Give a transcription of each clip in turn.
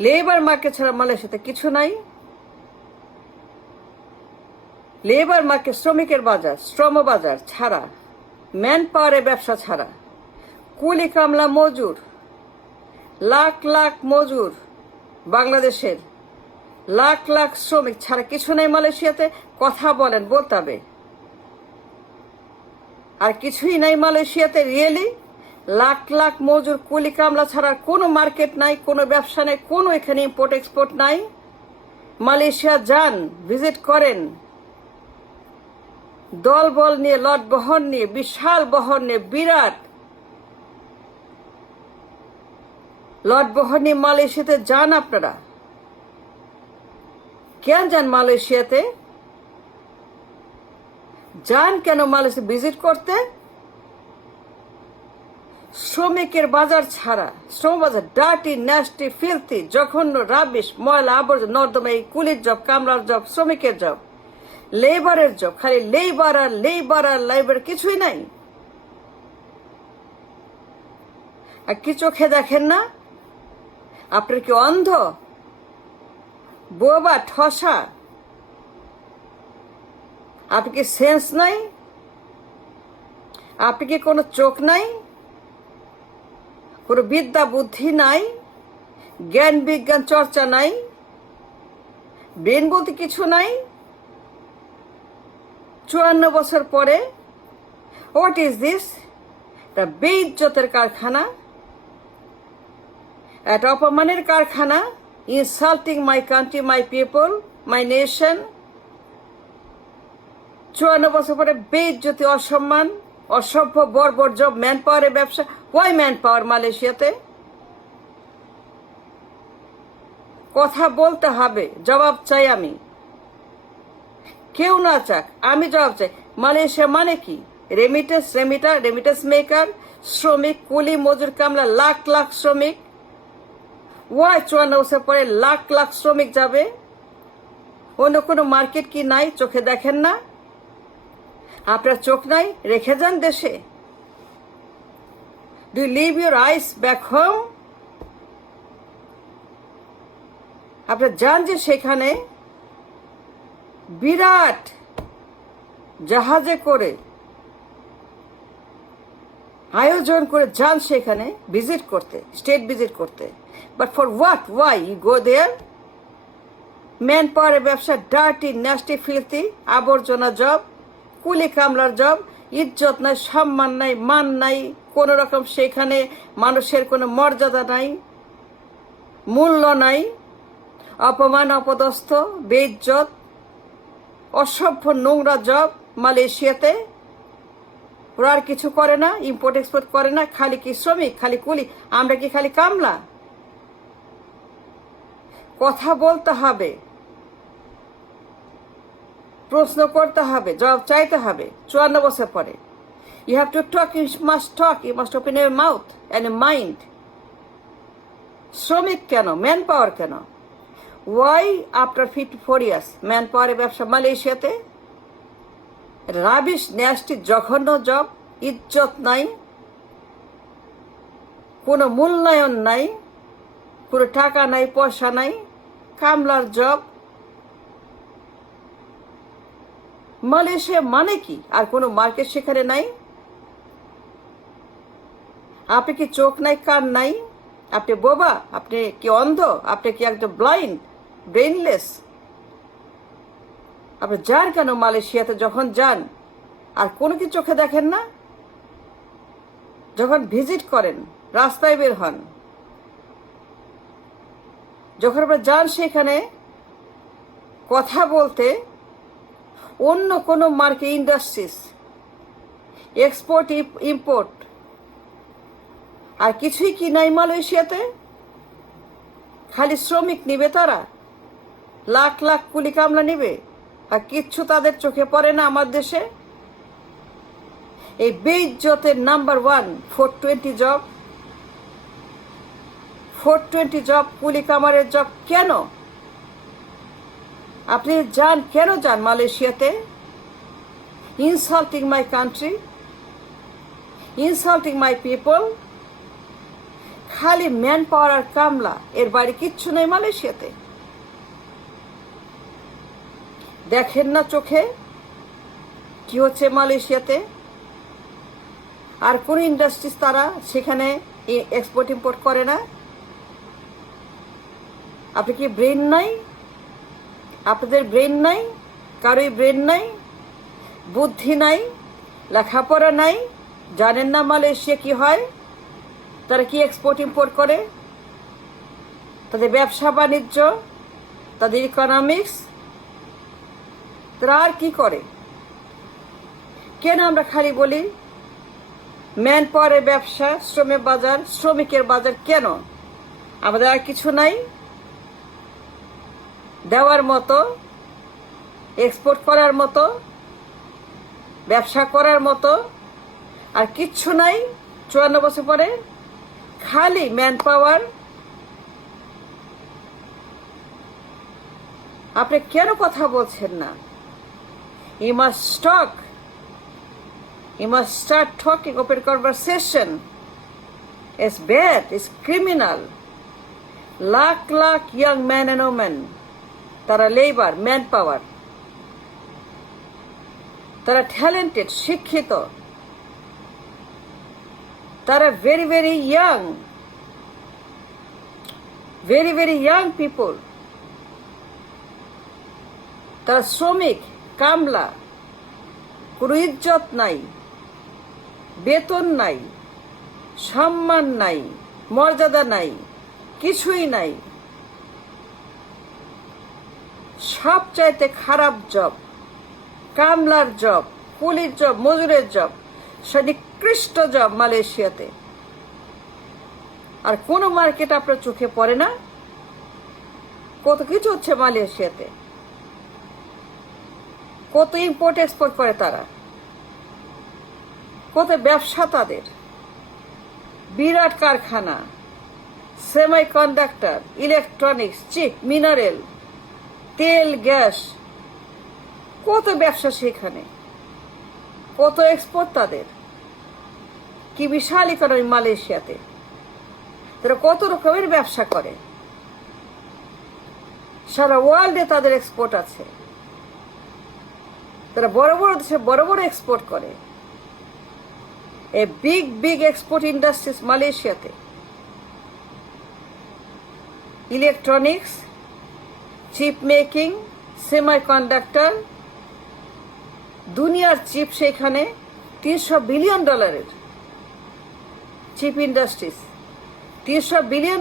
Labour market ছাড়া মালয়েশিয়াতে কিছু নাই। লেবার মার্কেট, শ্রমিকের বাজার, শ্রম বাজার ছাড়া, ম্যান পাওয়ারের ব্যবসা ছাড়া, কুলি কামলা মজুর, লাখ লাখ মজুর, বাংলাদেশের লাখ লাখ শ্রমিক ছাড়া কিছু নেই মালয়েশিয়াতে। কথা বলেন, বলতে হবে। আর কিছুই নাই মালয়েশিয়াতে। রিয়েলি লাখ লাখ মজুর, কুলি কামলা ছাড়া কোনো মার্কেট নাই, কোনো ব্যবসা নেই, কোনো এখানে ইম্পোর্ট এক্সপোর্ট নাই। মালয়েশিয়া যান, ভিজিট করেন, দল বল নিয়ে, লট বহর নিয়ে, বিশাল বহর নিয়ে, বিরাট লট বহর নিয়ে মালয়েশিয়াতে যান আপনারা। কেন যান মালয়েশিয়াতে? যান কেন মালয়েশিয়া ভিজিট করতে? শ্রমিকের বাজার ছাড়া, শ্রম বাজার ডার্টি, ন্যাস্টি, ফিলতি, জঘন্য, রাবিশ, ময়লা আবর্জনা, নর্দমা, এই কুলির জব, কামলার জব, শ্রমিকের জব, লেবারের জব, খালি লেবার আর লেবার আর লেবার, কিছুই নাই। আর কি চোখে দেখেন না? আপনার কি অন্ধ, বোবা, ঠসা? আপনি কি সেন্স নাই? আপনি কি কোনো চোখ নাই? কোনো বিদ্যা বুদ্ধি নাই? জ্ঞান বিজ্ঞান চর্চা নাই? ব্রেন বলতে কিছু নাই? 54 বছর পরে হোয়াট ইজ দিস? এটা বেইজ্জতের কারখানা, একটা অপমানের কারখানা। Insulting my country, my people, my nation. 54 বছর পরে বেইজ্জতি, অসম্মান, অসভ্য, বর্বর জব, ম্যান পাওয়ারের ব্যবসা। ওয়াই ম্যান পাওয়ার মালয়েশিয়াতে? কথা বলতে হবে, জবাব চাই আমি। কেউ না চাক, আমি জবাব চাই। মালয়েশিয়া মানে কি? রেমিটেন্স মেকার, শ্রমিক, কুলি, মজুর, কামলা, লাখ লাখ শ্রমিক। ওয়াই 54 বছর পরে লাখ লাখ শ্রমিক যাবে? অন্য কোনো মার্কেট কি নাই? চোখে দেখেন না? আপনার চোখ নাই? রেখে যান দেশে। Do you live your eyes back home? আপনার যান যে সেখানে, বিরাট জাহাজে করে আয়োজন করে যান সেখানে ভিজিট করতে, স্টেট ভিজিট করতে। But for what? Why you go there? Man পাওয়ারের ব্যবসা, ডার্টি, ন্যাস্টি, ফিলতি, আবর্জনা জব, কুলি কামলার জব। ইজ্জত নাই, সম্মান নাই, মান নাই, কোন রকম সেখানে মানুষের কোনো মর্যাদা নাই, মূল্য নাই। অপমান, অপদস্থ, বেইজ্জত, অসভ্য, নোংরা জব মালয়েশিয়াতে। ওরা আর কিছু করে না, ইম্পোর্ট এক্সপোর্ট করে না, খালি কি শ্রমিক, খালি কুলি। আমরা কি খালি কামলা? কথা বলতে হবে, প্রশ্ন করতে হবে, জবাব চাইতে হবে। 54 বছর পরে you have to talk, you must talk, you must open your mouth and a mind. শ্রমিক কেন? ম্যান পাওয়ার কেন? ওয়াই আফটার 54 ইয়ার্স ম্যান পাওয়ারের ব্যবসা মালয়েশিয়াতে? রাবিশ, ন্যাস্টি, জঘন্য জব, ইজ্জত নাই, কোনো মূল্যায়ন নাই, কোনো টাকা নাই, পয়সা নাই, কামলার জব। মালয়েশিয়া মানে কি? আর কোনো মার্কেট সেখানে নাই? আপনি কি চোখ নাই, কান নাই? আপনি বোবা? আপনি কি অন্ধ? আপনি কি একদম ব্লাইন্ড, ব্রেইনলেস? আপনি যান কেন মালয়েশিয়াতে? যখন যান আর কোনো কি চোখে দেখেন না? যখন ভিজিট করেন, রাস্তায় বের হন, যখন আপনি যান সেখানে কথা বলতে, অন্য কোনো মার্কেট, ইন্ডাস্ট্রিজ, এক্সপোর্ট ইম্পোর্ট, আর কিছুই কি নাই মালয়েশিয়াতে? খালি শ্রমিক নিবে তারা, লাখ লাখ কুলি কামলা নিবে, আর কিচ্ছু তাদের চোখে পড়ে না আমার দেশে। এই বেইজ্জতের নাম্বার 1 420 জব, 420 জব, কুলি কামারের জব। কেন আপনি যান? কেন যান মালয়েশিয়াতে? Insulting my country, insulting my people. খালি ম্যান পাওয়ার আর কামলা, এর বাইরে কিচ্ছু নেই মালয়েশিয়াতে। দেখেন না চোখে কি হচ্ছে মালয়েশিয়াতে? আর কোন ইন্ডাস্ট্রিজ তারা সেখানে এক্সপোর্ট ইম্পোর্ট করে না? আপনি কি ব্রেন নাই? আপনাদের ব্রেন নাই? কারোই ব্রেন নাই, বুদ্ধি নাই, লেখাপড়া নাই? জানেন না মালয়েশিয়া কি হয়, তারা কি এক্সপোর্ট ইম্পোর্ট করে, তাদের ব্যবসা বাণিজ্য, তাদের ইকোনমিক্স, তারা আর কি করে? কেন আমরা খালি বলি ম্যান পাওয়ারের ব্যবসা, শ্রমের বাজার, শ্রমিকের বাজার? কেন আমাদের আর কিছু নাই দেওয়ার মতো, এক্সপোর্ট করার মতো, ব্যবসা করার মতো? আর কিচ্ছু নাই 54 বছর পরে, খালি ম্যান পাওয়ার। আপনি কেন কথা বলছেন না? You must talk. You must start talking, open conversation. It's bad, it's criminal. Lakh lakh young men and women, তারা লেবার, ম্যান পাওয়ার, তারা ট্যালেন্টেড, শিক্ষিত, তারা very very young people. তারা শ্রমিক, কামলা, কোনো ইজ্জত নাই, বেতন নাই, সম্মান নাই, মর্যাদা নাই, কিছুই নাই। সবচাইতে খারাপ জব, কামলার জব, কুলির জব, মজুরের জব, নিকৃষ্ট জব মালয়েশিয়াতে। আর কোনো মার্কেট আপনার চোখে পড়ে না? কত কিছু হচ্ছে মালয়েশিয়াতে, কত ইম্পোর্ট এক্সপোর্ট করে তারা, কত ব্যবসা তাদের, বিরাট কারখানা, semiconductor, electronics, chip, mineral, তেল, গ্যাস, কত ব্যবসা সেখানে, কত এক্সপোর্ট তাদের। কি বিশাল ইকোনমি মালয়েশিয়াতে, তারা কত রকমের ব্যবসা করে, সারা ওয়ার্ল্ডে তাদের এক্সপোর্ট আছে। তারা বড় বড় দেশে বড় বড় এক্সপোর্ট করে। এ বিগ এক্সপোর্ট ইন্ডাস্ট্রিজ মালয়েশিয়াতে। Electronics, chip making, semiconductor, দুনিয়ার চিপ সেখানে $300 billion chip industries, $300 billion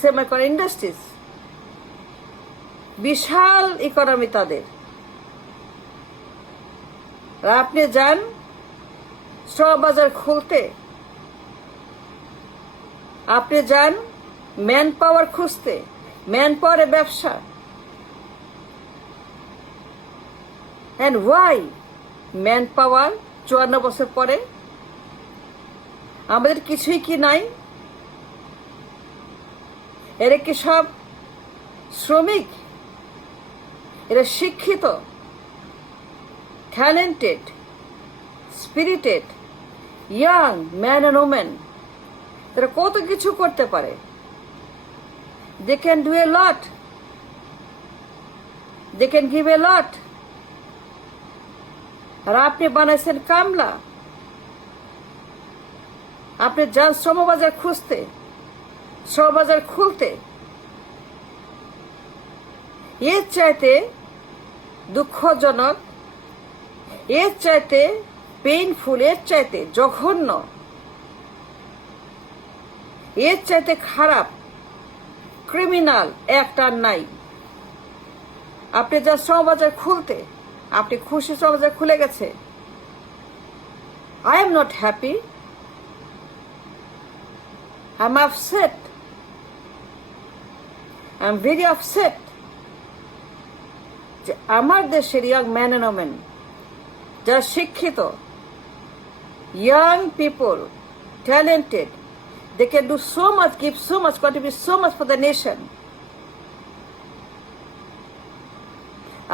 semiconductor industries. বিশাল ইকোনমি তাদের। আপনি যান শ্রম বাজার খুলতে, আপনি যান ম্যান পাওয়ার খুঁজতে, ম্যান পাওয়ারের ব্যবসা। অ্যান্ড ওয়াই ম্যান পাওয়ার 54 বছর পরে? আমাদের কিছুই কি নাই? এরা কি সব শ্রমিক? এরা শিক্ষিত, talented, spirited, young men and women. তারা কত কিছু করতে পারে। They can do a lot. They can give a lot. আর আপনি বানাইছেন কামলা। আপনি যান শ্রমবাজার খুঁজতে, শ্রমবাজার খুলতে। এর চাইতে দুঃখজনক, এর চাইতে পেইনফুল, এর চাইতে জঘন্য, এর চাইতে খারাপ ক্রিমিনাল অ্যাক্ট আর নাই। আপনি যা শ্রমবাজার খুলতে, আপনি খুশি শ্রমবাজার খুলে গেছে। I am not happy. I'm upset. I'm very upset. যে আমার দেশের ইয়াং ম্যান অ্যান্ড ওমেন, যারা শিক্ষিত, young people, talented, they can do so much, give so much, contribute so much for the nation.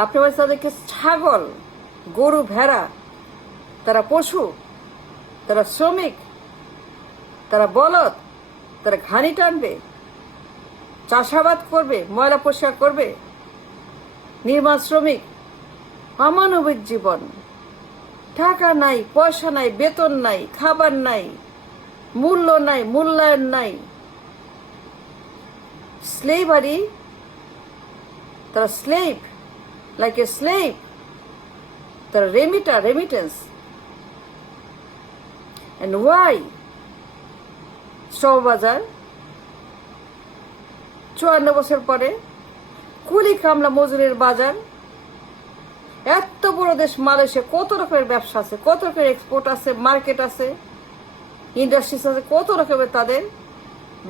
আপনি বলছেন তাদেরকে ছাগল, গরু, ভেড়া, তারা পশু, তারা শ্রমিক, তারা বলদ, তারা ঘানি টানবে, চাষাবাদ করবে, ময়লা পরিষ্কার করবে, নির্মাণ শ্রমিক, অমানবিক জীবন, টাকা নাই, পয়সা নাই, বেতন নাই, খাবার নাই, মূল্য নাই, মূল্যায়ন নাই। স্লেভারি, তারা স্লেভ, লাইক এ স্লেভ, তারা রেমিটেন্স। And why? শ্রমবাজার 54 বছর পরে কুলি কামলা মজুরির বাজার। এত বড় দেশ মালয়েশিয়া, কত রকমের ব্যবসা আছে, কত রকমের এক্সপোর্ট আছে, মার্কেট আছে, ইন্ডাস্ট্রিজ আছে, কত রকমের তাদের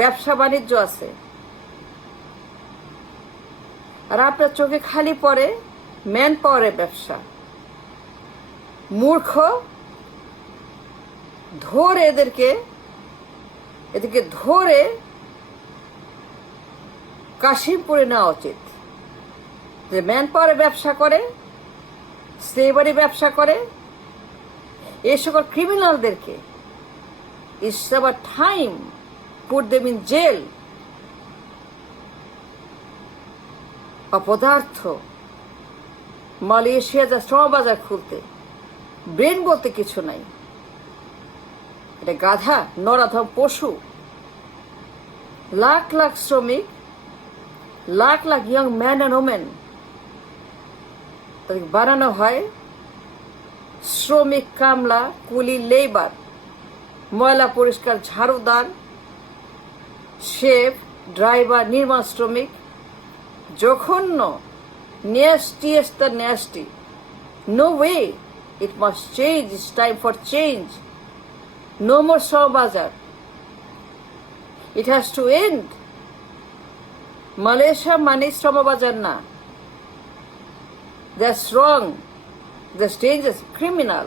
ব্যবসা বাণিজ্য আছে। আর আপনার চোখে খালি পড়ে ম্যান পাওয়ারের ব্যবসা। মূর্খ, ধরে এদেরকে ধরে কাশিমপুরে নেওয়া উচিত। যে ম্যান পাওয়ারের ব্যবসা করে, স্লেভারি ব্যবসা করে, এই সকল ক্রিমিনালদেরকে it's our time, put them in jail. অপদার্থ মালয়েশিয়া যা শ্রমবাজার খুলতে, ব্রেন বলতে কিছু নাই। এটা গাধা, নরাধম পশু। লাখ লাখ শ্রমিক, lakh lakh young man and women তাদেরকে বানানো হয় শ্রমিক, কামলা, কুলি, লেবার, ময়লা পরিষ্কার, ঝাড়ুদার, শেফ, ড্রাইভার, নির্মাণ শ্রমিক। জঘন্য, nastiest the nasty. No way. It must change. It's time for change. No more শ্রমবাজার. It has to end. Malaysia মানে শ্রমবাজার না। That's wrong. That's dangerous, criminal.